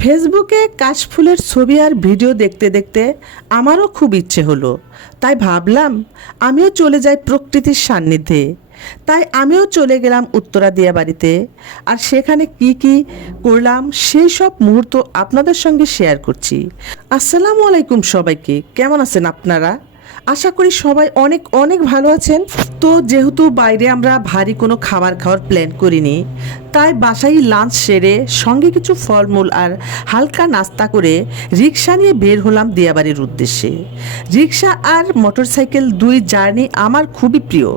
ফেসবুকে কাশফুলের ছবি আর ভিডিও দেখতে দেখতে আমারও খুব ইচ্ছে হলো। তাই ভাবলাম আমিও চলে যাই প্রকৃতির সান্নিধ্যে। তাই আমিও চলে গেলাম উত্তরা দিয়া বাড়িতে। আর সেখানে কি কি করলাম সেই সব মুহূর্ত আপনাদের সঙ্গে শেয়ার করছি। আসসালামু আলাইকুম সবাইকে, কেমন আছেন আপনারা? আশা করি সবাই অনেক অনেক ভালো আছেন। তো যেহেতু বাইরে আমরা ভারী কোনো খাবার খাওয়ার প্ল্যান করিনি, তাই বাসায় লাঞ্চ সেরে সঙ্গে কিছু ফলমূল আর হালকা নাস্তা করে রিক্সা নিয়ে বের হলাম দিয়াবাড়ির উদ্দেশ্যে। রিক্সা আর মোটরসাইকেল দুই জার্নি আমার খুবই প্রিয়।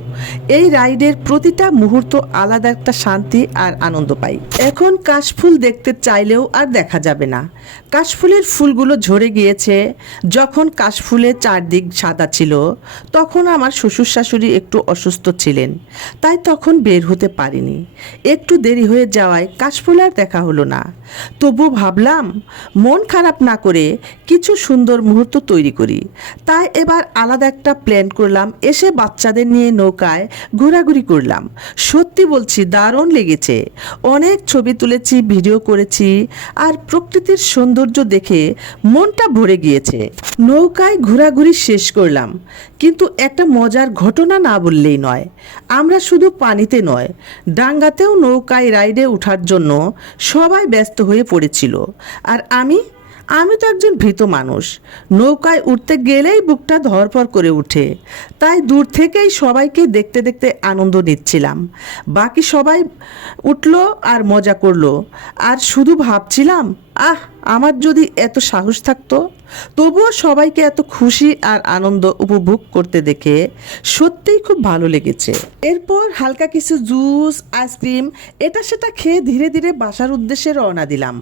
এই রাইডের প্রতিটা মুহূর্ত আলাদা একটা শান্তি আর আনন্দ পাই। এখন কাশফুল দেখতে চাইলেও আর দেখা যাবে না। কাশফুলের ফুলগুলো ঝরে গিয়েছে। যখন কাশফুলের চারদিক সাদা ছিল, তখন আমার শ্বশুর শাশুড়ি একটু অসুস্থ ছিলেন, তাই তখন বের হতে পারিনি। একটু দেরি হয়ে যাওয়ায় কাশফুল আর দেখা হলো না। তবু ভাবলাম মন খারাপ না করে কিছু সুন্দর মুহূর্ত তৈরি করি। তাই এবার আলাদা একটা প্ল্যান করলাম। এসে বাচ্চাদের নিয়ে নৌকায় ঘোরাঘুরি করলাম। সত্যি বলছি, দারুণ লেগেছে। অনেক ছবি তুলেছি, ভিডিও করেছি, আর প্রকৃতির সৌন্দর্য দেখে মনটা ভরে গিয়েছে। নৌকায় ঘোরাঘুরি শেষ করলাম, কিন্তু একটা মজার ঘটনা না বললেই নয়। আমরা শুধু পানিতে নয়, ডাঙ্গাতেও নৌকায় রাইডে ওঠার জন্য সবাই ব্যস্ত হয়ে পড়েছিল। আর আমি তো একজন ভীত মানুষ। নৌকায় উঠতে গেলেই বুকটা ধড়ফড় করে ওঠে। তাই দূর থেকেই সবাইকে দেখতে দেখতে আনন্দ নিচ্ছিলাম। বাকি সবাই উঠলো আর মজা করলো, আর শুধু ভাবছিলাম, আমার যদি এত সাহস থাকতো। তবুও সবাইকে এত খুশি আর আনন্দ উপভোগ করতে দেখে সত্যিই খুব ভালো লেগেছে। এরপর হালকা কিছু জুস, আইসক্রিম এটা সেটা খেয়ে ধীরে ধীরে বাসার উদ্দেশ্যে রওনা দিলাম।